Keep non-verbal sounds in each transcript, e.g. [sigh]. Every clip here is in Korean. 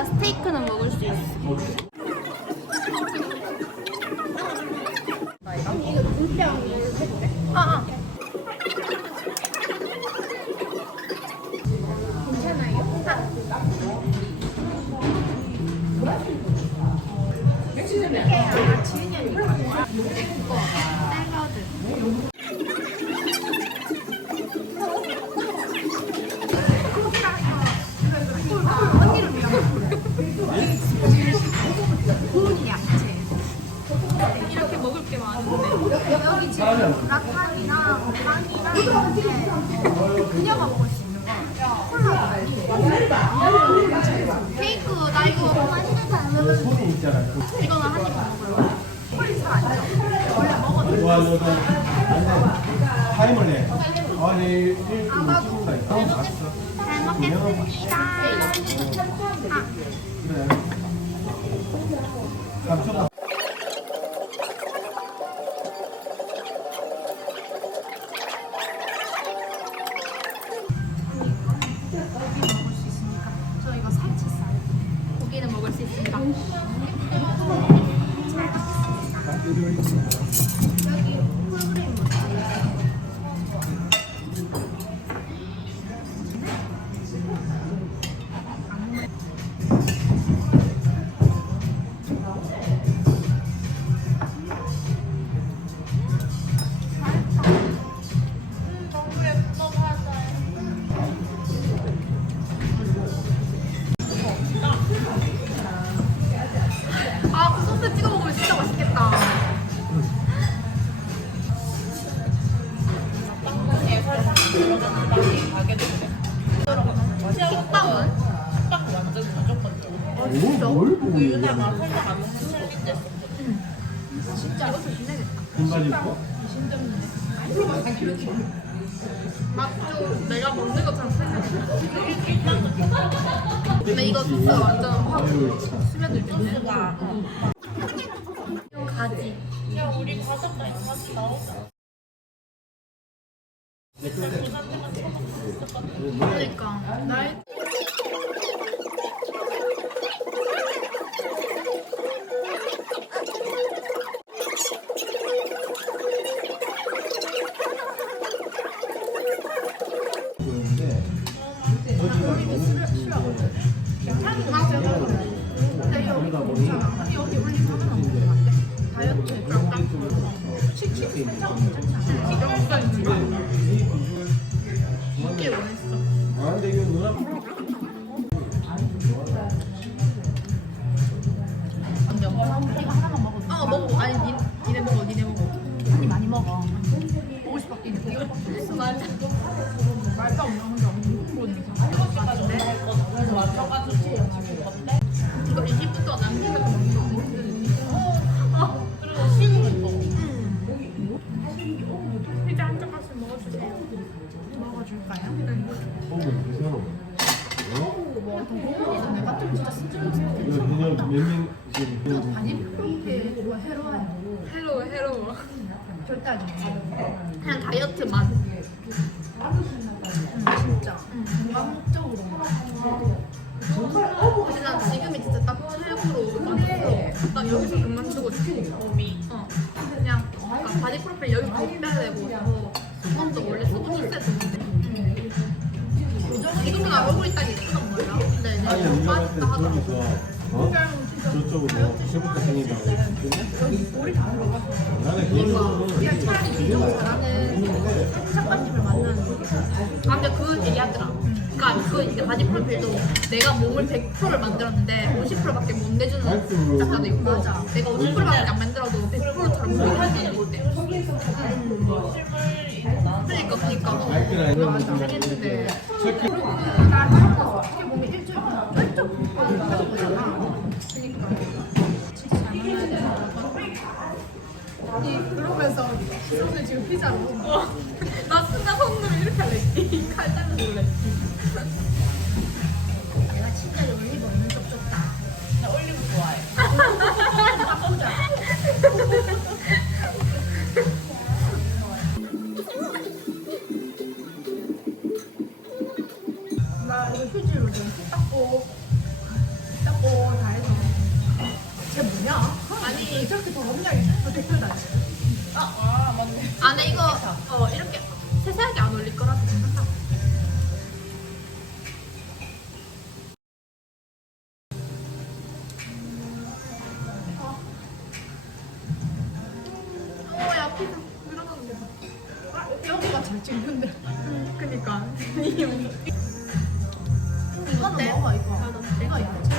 나 스테이크는 먹을 수 있어. 먹어도 와, 너도 안돼. 타임을 내. 아, 내 일, 일, 일 찍는다. 이거 봤어. 잘 먹겠습니다 아, 그래. 감초가. 먹을 수 있으니까 저 이거 살치살 고기는 먹을 수 있습니다 여기 홀그레인 진짜. 금바지 입고? 맛도 내가 먹는 것처럼 생겼어. 근데 이거 소스 완전 확 아유, 참. 스며들 텐데. 가지. 그러니까 날보 원했어. 아, 근데 이거 누나 이거 내가 좀 진짜 이거 그냥 몇명 지금 아니 뭐 해로워요. 해로워 해로워. 절대 아니야. 그냥 다이어트 맛. 진짜. 건강적으로. 근데 난 지금이 진짜 딱 최고로 만족스러워. 딱 여기서 그만두고 싶어. 어. 그냥 그러니까 바디 프로필 여기 더 빼야 되고 수건도 원래 쓸때 때. 저기서 어? 저쪽으로 셰프가 생긴다고 나는 개인적으로 차라리 운동 잘하는 샷발집을 만나는 거. 아 근데 그 얘기하더라. 그러니까 그 이제 바디 프로필도 내가 몸을 100%를 만들었는데 50%밖에 못 내주는 작가도 있고 맞아. 내가 50%밖에 안 만들어도 100%처럼 보이는 사람도 있대. 그러니까 그러니까 이런 맞아. 거 했는데 체크 그리고 날 하고 어떻게 보면 일주일 그러니까 거 아니 그러면서 손을 지금 피자로 나 순간 손으로 이렇게 할랬 아니 저렇게 더 이거 댓글 달래. 아 맞네. 아, 근데 이거 어 이렇게 세세하게 안 올릴 거라서 괜찮다. 어, 야, 피자. 일어났는데. 아, 여기가 잘 찍는데. 그니까. 이거는 먹어, 이거. 내가 야채.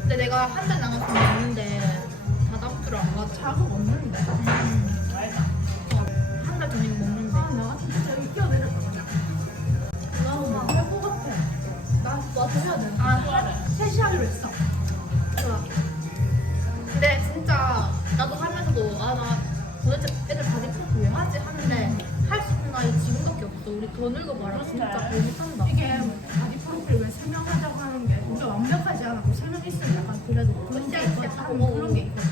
근데 내가 한달 남았으면 먹는데 다다음 주로 안 가지. 자극 없는데. 한달 전에 먹는데. 아, 나 진짜 여기 뛰어내렸다, 그냥. 나 할것 같아. 나, 나도 해야 돼. 아, 셋이 하기로 했어. 근데 진짜 나도 하면서도 아 나 도대체 애들 바디 프로필 왜 하지 하는데 할 수 있는 나이 지금밖에 없어. 우리 더 늙어봐라. 진짜 별 못한다. 이게 바디 프로필 왜 설명하자고 하는 게 진짜 완벽하지 않아도 설명 있으면 약간 그래도 그런 게 있거든. 하는 그런 게 있거든.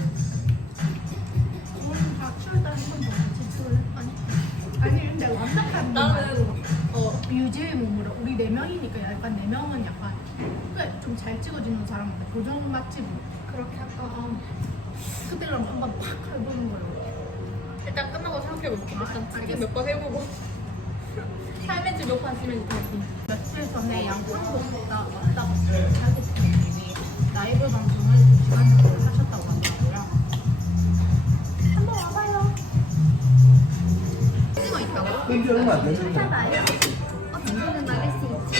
어 유지의 몸으로 우리 네 명이니까 약간 네 명은 약간 좀잘 찍어주는 사람 고정 맛집 그렇게 할까 그들랑 한번 팍 해보는 걸로. 일단 끝나고 생각해볼게. 일단 아, 지금 몇번 해보고. [laughs] 삶의 몇번 쓰면 되지. 며칠 전에 갔다 왔다고 선생님이 라이브 방송을 두 시간 정도 하셨다고 하더라고요. 한번 와봐요. 찍어 있다고? 끈지 얼마 안 됐는데.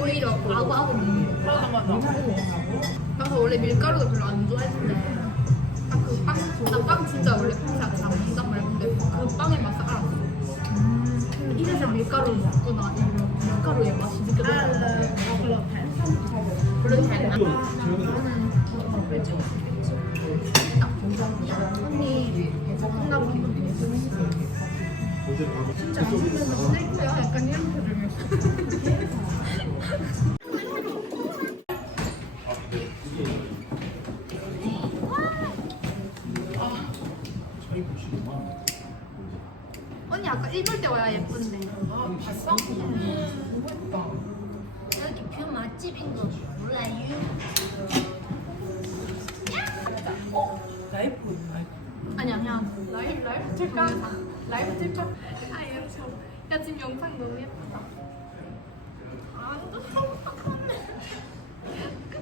오히려 아구아구 먹는 거. 맞아, 맞아. 그래서 원래 밀가루도 별로 안 좋아했는데. 아, 그 빵, 나빵 진짜 원래 평소에 잘안 먹단 말이야. 근데 그 빵의 맛을 알았어. 음, 이래서 밀가루를 먹구나. 이런 밀가루의 맛이 느껴졌어. 원래 잘 나. 언니. 진 약간 이런 표정이었어. 언니 아까 일볼 때 와야 예쁜데. 봤어? 여기 뷰 맛집인 거 몰라요? 라이프 아니야 그냥 라이브 라이브 틀까? 라이브 틀까? 아 예뻐. 야 지금 영상 너무 예쁘다.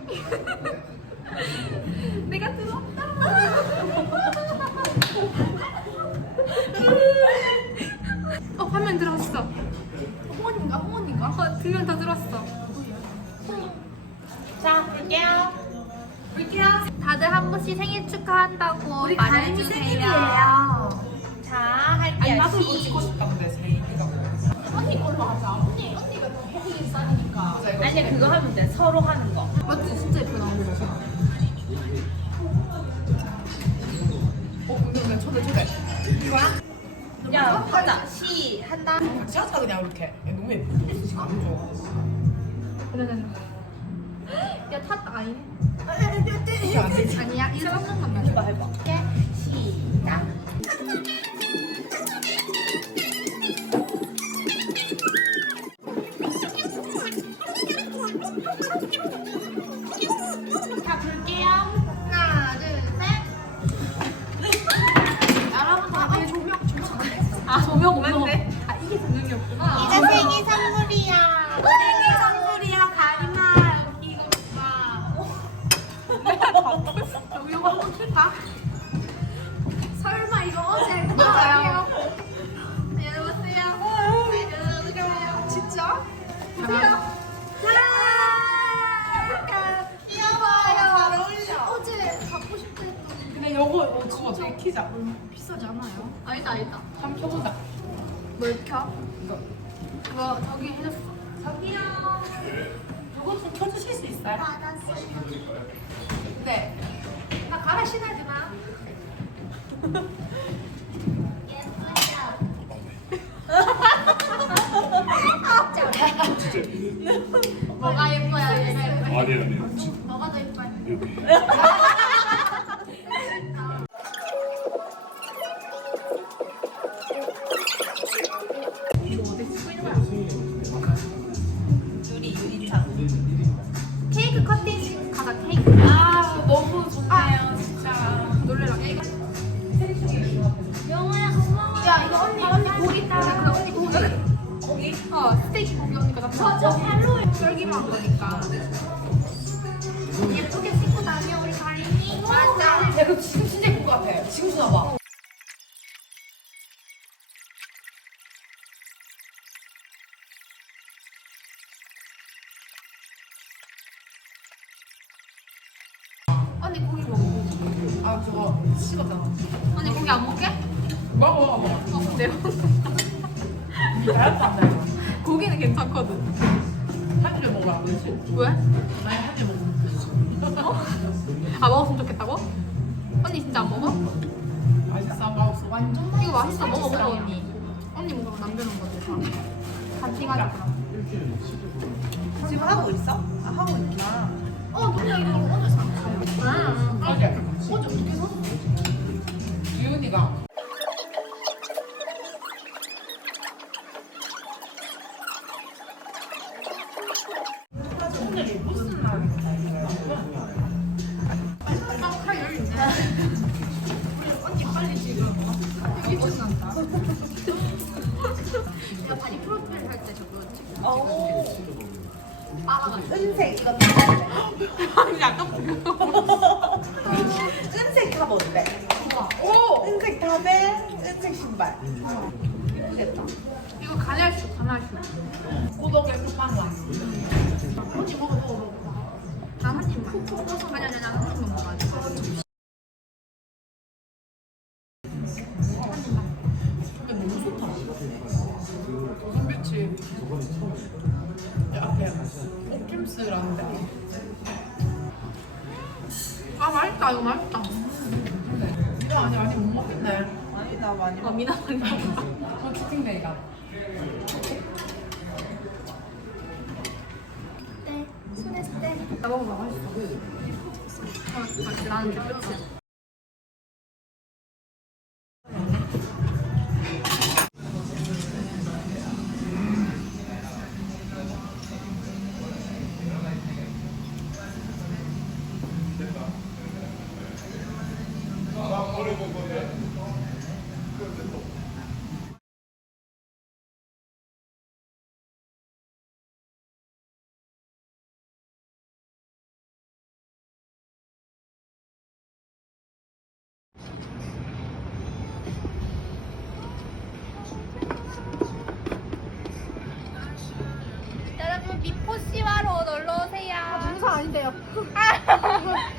[laughs] 내가 들었다. [laughs] 어 화면 들었어. 홍원인가 홍원인가? 어 두명다 들었어. 자, 볼게요. 볼게요. 다들 한 번씩 생일 축하한다고 우리 가림이 말해주세요. 생일이에요. 자, 할게요. 아니 나도 이거 찍고 싶다는데 세이비가 언니 걸로 하자. 언니 언니가 더 해리 싸니까. 아니, 그거 하면 돼. 서로 하는 거. 맞지 진짜 예쁘다. 어 근데 초대 초대 야, 하자. 시, 한다. 같이 하자 그냥 이렇게 야, 너무 예쁜데 지금 안 좋아 그래 그래. [gasps] 야 탔다 아니네. 아니야 이거 먹는 건가? 해봐, 해봐. 시작. 자, 볼게요. 조명 저거 어떻게 키자 비싸지 않아요? 아니다 아니다. 한번 켜보자 뭘 켜? 그거 저기 해줬어. 요거 좀 켜주실 수 있어요? 쌀? 네. 나 가라 신하지 마. [laughs] [laughs] 뭐가 예뻐요? 얘가 예뻐요? 아니 아니 뭐가 더 예뻐요? [laughs] 이거 언니 언니 고기 있다. 그래 언니 고기. 고기? 어 스테이크 고기 언니가 나 맞아 할로윈 썰기만 거니까. 예쁘게 씻고 다녀 우리 가린이. 맞아. 제가 지금 진짜 예쁜 것 같아. 지금 주나 봐. 언니 고기 먹어. 아 저거 식었잖아. 언니 고기 안 먹게? 먹어 먹어 먹어. 어 내. 나약도 안 나요. 고기는 괜찮거든. 한 입에 먹으라 그러지. 왜? 나이 한입 먹으면 되지. 아 먹었으면 좋겠다고? 언니 진짜 안 먹어? 맛있어 맛없어 완전 이거 맛있어 먹어 먹어 언니. 언니 먹으면 남겨놓은 거지 다. 같이 가자 그럼. 지금 하고 있어? 아 하고 있구나. 어 근데 이거 어제 샀어. 아. 어제 어제 어떻게 샀어? 기훈이가 아니 프로필 할때 저거. 아 은색 이거 타볼래? 약간. 은색 탑 어때? 오! 은색 탑에 은색 신발. 됐다. 이거 가날슈 가날슈. 구독에 끝방만 언니 먹어 먹어 먹어. 나한 입만. 아니 아니 나한 입만 먹어야지. 근 맛있다 이거 맛있다. 이거 아니 아직 못 먹겠네 아니 나 많이 아 미나 많이 먹어. 저 치팅데이가 네, 손했을 때. 나 먹어봐 맛있어. 어, 맛있어. 나는 이제 끝이야. 아닌데요. [laughs]